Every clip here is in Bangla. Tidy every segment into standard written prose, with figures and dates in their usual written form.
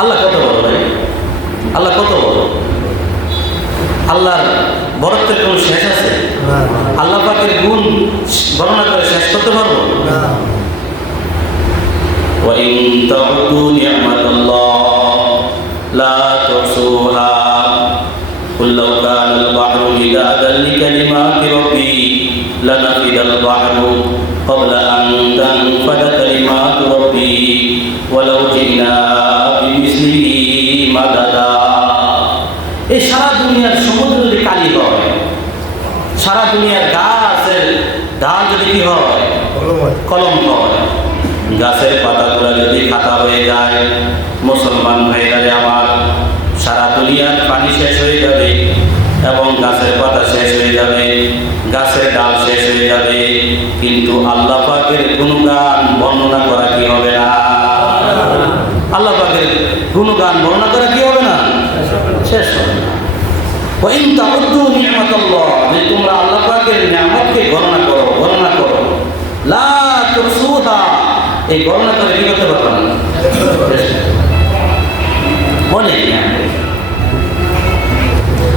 আল্লাহ কত বড় ভাই, আল্লাহ কত বড়। আল্লাহর বড়ত্বের কোনো শেষ আছে? আল্লাহ পাকের গুণ বর্ণনা করে শেষ করতে পারবো? وَإِن تَعُدُّوا نِعْمَةَ اللَّهِ لَا تُحْصُوهَا قُل لَّوْ كَانَ الْبَحْرُ مِدَادًا لِّكَلِمَاتِ رَبِّي لَنَفِدَ الْبَحْرُ قَبْلَ أَن تَنفَدَ كَلِمَاتُ رَبِّي وَلَوْ جِئْنَا بِمِثْلِهِ مَدَدًا। এই সারা দুনিয়ার সমুদ্র যদি কালি হয়, সারা দুনিয়ার গাছের ডাল যদি কি হয়, কলম হয়, গাছের পাতাগুলো যদি খাতা হয়ে যায়, মুসলমান ভাইরা আমার, সারা দুনিয়ার পানি শেষ হয়ে যাবে এবং গাছের পাতা শেষ হয়ে যাবে, গাছের ডাল শেষ হয়ে যাবে, কিন্তু আল্লাহ পাকের গুণগান বর্ণনা করা কি হবে না? আল্লাহ পাকের গুণগান বর্ণনা করা কি হবে না? শেষ হবে না। ওয়াইন তাউদ্দু নি'মাতাল্লাহ, যে তোমরা আল্লাহ পাকের নিয়ামতকে গণনা করো, লা তুহসুহা, এই গণনা করে কি করতে পারবে না? অনেক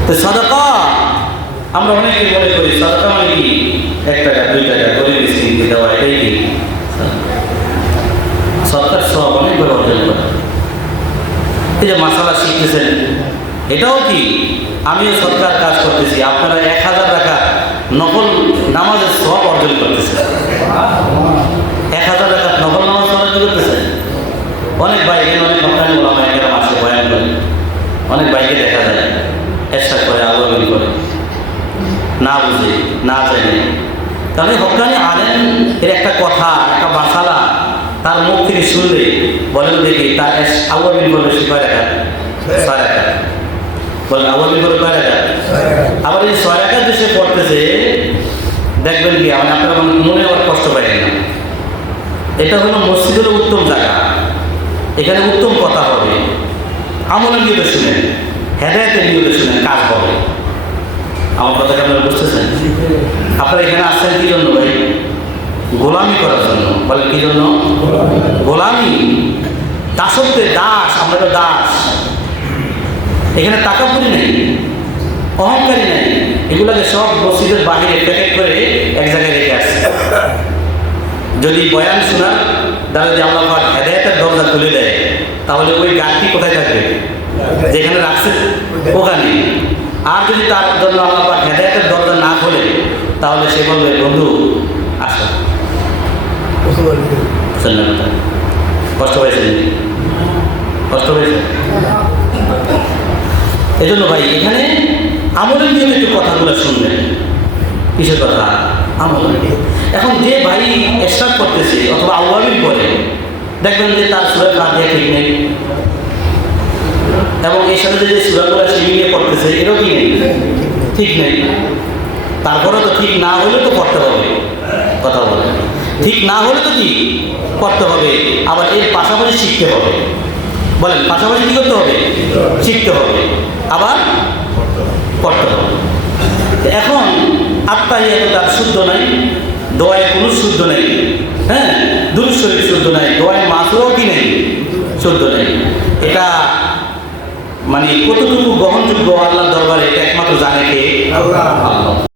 তো সাদাকা, আমরা অনেকে মনে করি সাদাকা মানে কি 1 টাকা 2 টাকা করে মিসকিনকে দেওয়া, এটাই কি সৎকার সব অনেকভাবে অর্জন করে। এই যে মাসালা শিখতেছেন, এটাও কি আমিও সৎকার কাজ করতেছি, আপনারা 1000 টাকা নকল নামাজের সব অর্জন করতেছেন। 1000 টাকা নকল নামাজ অর্জন করতেছেন। অনেক বাইকে অনেক কোম্পানি ওলামা একরাম আসে বয়ান করে, অনেক বাইকে দেখা যায় এক্সট্রা করে আগ্রহী করে, না বুঝে না জানে। তাহলে হকানি আলেন এর একটা কথা, একটা মাসালা তার মুখ থেকে শুনলে বলেন দেখি তার আগ্রহী করবে সে 6 টাকা 6 টাকা বলে আগ্রহী করে 6 টাকা। আবার এই 6 টাকা যে সে পড়তেছে দেখবেন কি আপনারা মনে আবার কষ্ট পাইলেন না। এটা হলো মসজিদের উত্তম জায়গা, এখানে উত্তম কথা হবে, আমলের নিয়তে শুনেন, হেদায়েতের নিয়তে শুনেন, কাজ হবে। আমার কথাকে আপনারা বুঝতেছেন? আপনারা এখানে আসছেন কি জন্য ভাই? গোলামি করার জন্য। বলেন কি জন্য? গোলামি, দাসত্বের দাস, আমরা তো দাস। এখানে টাকাপুরি নেই, অহংকারী নেই, এগুলোকে সব মসজিদের বাহিরে প্যাকেট করে এক জায়গায় রেখে আসছে। যদি বয়ান শোনার দ্বারা যদি আল্লাহ পাক হেদায়েতের দরজা খুলে দেয়, তাহলে ওই গাছটি কোথায় থাকবে? যেখানে রাখছে ওখানে। আর যদি তার জন্য আল্লাহ পাক হেদায়েতের দরজা না খোলে, তাহলে সে বলবে বন্ধু আসো। কষ্ট হয়েছে? কষ্ট হয়েছে? এই জন্য ভাই এখানে আমলের নিয়ে একটু কথাগুলো শুনবেন। কিসের কথা? আমলের নিয়ে। এখন যে ভাই স্টার্ট করতেছে অথবা আউয়াবিল করে, দেখবেন যে তার সূরা ফাতিহা ঠিক নেই, এবং এর সাথে যে সূরাগুলো সে মিলিয়ে করতেছে এরও কি নেই, ঠিক নেই। তারপরে তো ঠিক না হলে তো করতে হবে, কথা বলে ঠিক না হলে তো কি করতে হবে, আবার এর পাশাপাশি শিখতে হবে। বলেন পাশাপাশি কী করতে হবে? শিখতে হবে, আবার করতে হবে। এখন আত্মাহিয়াতে তার শুদ্ধ নাই, দোয়ায় কোনো শুদ্ধ নেই, হ্যাঁ, দুরূদ শরীফ শুদ্ধ নাই, দোয়ায় মাসুরাও কি নেই, শুদ্ধ নেই। এটা মানে কতটুকু গ্রহণযোগ্য আল্লাহর দরবারে এটা একমাত্র জানে কে? আল্লাহ।